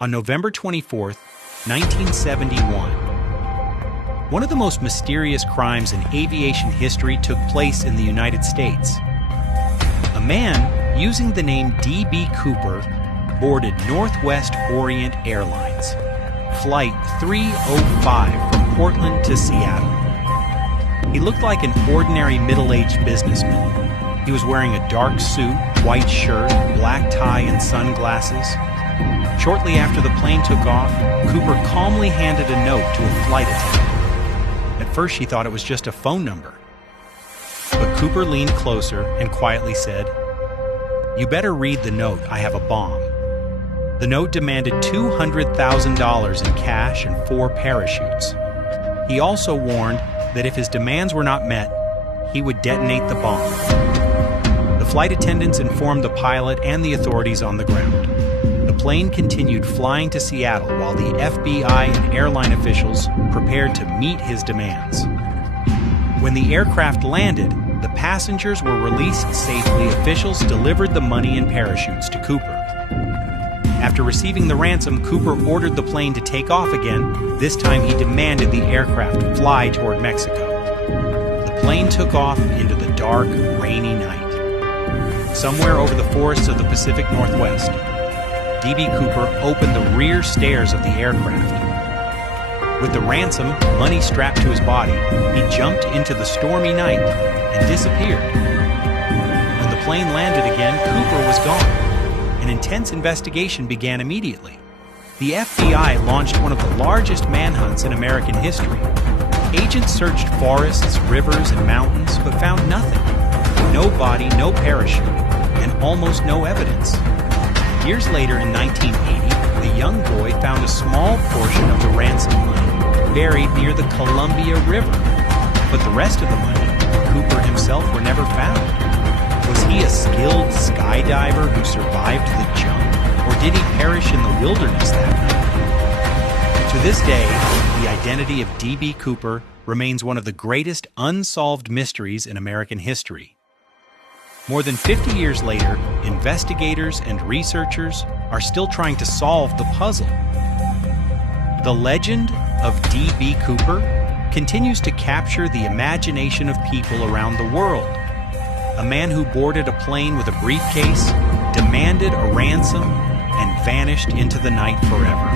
On November 24, 1971, one of the most mysterious crimes in aviation history took place in the United States. A man using the name D.B. Cooper boarded Northwest Orient Airlines, Flight 305 from Portland to Seattle. He looked like an ordinary middle-aged businessman. He was wearing a dark suit, white shirt, black tie, and sunglasses. Shortly after the plane took off, Cooper calmly handed a note to a flight attendant. At first, she thought it was just a phone number. But Cooper leaned closer and quietly said, "You better read the note. I have a bomb." The note demanded $200,000 in cash and 4 parachutes. He also warned that if his demands were not met, he would detonate the bomb. The flight attendants informed the pilot and the authorities on the ground. The plane continued flying to Seattle while the FBI and airline officials prepared to meet his demands. When the aircraft landed, the passengers were released safely. Officials delivered the money and parachutes to Cooper. After receiving the ransom, Cooper ordered the plane to take off again. This time he demanded the aircraft fly toward Mexico. The plane took off into the dark, rainy night. Somewhere over the forests of the Pacific Northwest, D.B. Cooper opened the rear stairs of the aircraft. With the ransom, money strapped to his body, he jumped into the stormy night and disappeared. When the plane landed again, Cooper was gone. An intense investigation began immediately. The FBI launched one of the largest manhunts in American history. Agents searched forests, rivers, and mountains, but found nothing. No body, no parachute, and almost no evidence. Years later, in 1980, a young boy found a small portion of the ransom money buried near the Columbia River. But the rest of the money, Cooper himself, were never found. Was he a skilled skydiver who survived the jump, or did he perish in the wilderness that night? To this day, the identity of D.B. Cooper remains one of the greatest unsolved mysteries in American history. More than 50 years later, investigators and researchers are still trying to solve the puzzle. The legend of D.B. Cooper continues to capture the imagination of people around the world. A man who boarded a plane with a briefcase, demanded a ransom, and vanished into the night forever.